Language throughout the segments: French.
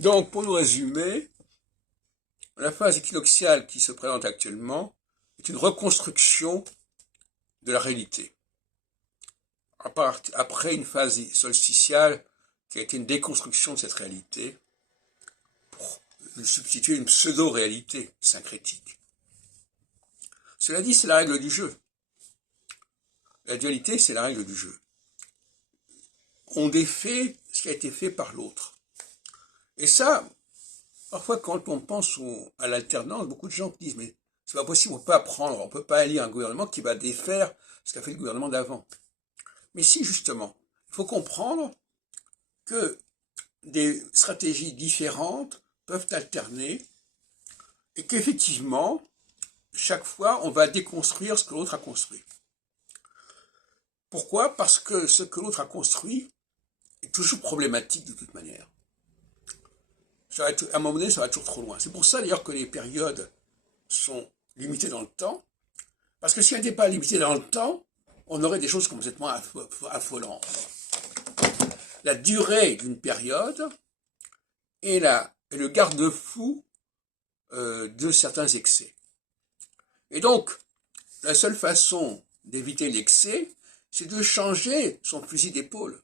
Donc, pour nous résumer, la phase équinoxiale qui se présente actuellement est une reconstruction de la réalité. Après une phase solsticiale qui a été une déconstruction de cette réalité pour substituer une pseudo-réalité syncrétique. Cela dit, c'est la règle du jeu. La dualité, c'est la règle du jeu. On défait ce qui a été fait par l'autre. Et ça, parfois quand on pense à l'alternance, beaucoup de gens disent « mais c'est pas possible, on peut pas apprendre, on peut pas élire un gouvernement qui va défaire ce qu'a fait le gouvernement d'avant ». Mais si, justement, il faut comprendre que des stratégies différentes peuvent alterner et qu'effectivement, chaque fois, on va déconstruire ce que l'autre a construit. Pourquoi? Parce que ce que l'autre a construit est toujours problématique de toute manière. À un moment donné, ça va toujours trop loin. C'est pour ça d'ailleurs que les périodes sont limitées dans le temps, parce que si elles n'étaient pas limitées dans le temps, on aurait des choses complètement affolantes. La durée d'une période est le garde-fou de certains excès. Et donc, la seule façon d'éviter l'excès, c'est de changer son fusil d'épaule,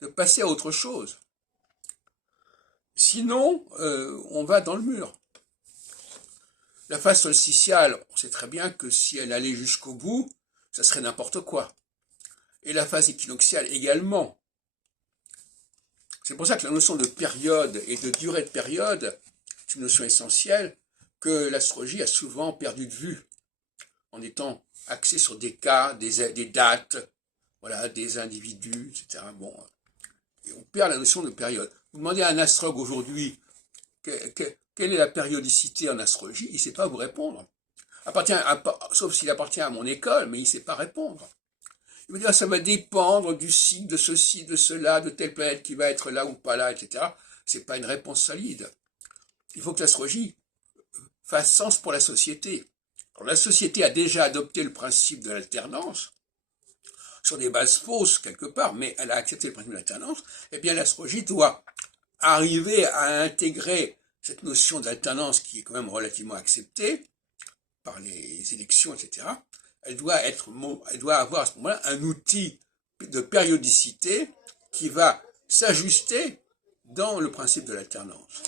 de passer à autre chose. Sinon, on va dans le mur. La phase solsticiale, on sait très bien que si elle allait jusqu'au bout, ça serait n'importe quoi. Et la phase équinoxiale également. C'est pour ça que la notion de période et de durée de période, c'est une notion essentielle que l'astrologie a souvent perdu de vue, en étant axée sur des cas, des dates, voilà, des individus, etc. Bon, et on perd la notion de période. Vous demandez à un astrologue aujourd'hui quelle est la périodicité en astrologie, il ne sait pas vous répondre. Sauf s'il appartient à mon école, mais il ne sait pas répondre. Il va dire ça va dépendre du cycle, de ceci, de cela, de telle planète qui va être là ou pas là, etc. Ce n'est pas une réponse solide. Il faut que l'astrologie fasse sens pour la société. Alors, la société a déjà adopté le principe de l'alternance, sur des bases fausses quelque part, mais elle a accepté le principe de l'alternance. Eh bien, l'astrologie doit arriver à intégrer cette notion d'alternance qui est quand même relativement acceptée par les élections, etc. Elle doit avoir à ce moment-là un outil de périodicité qui va s'ajuster dans le principe de l'alternance.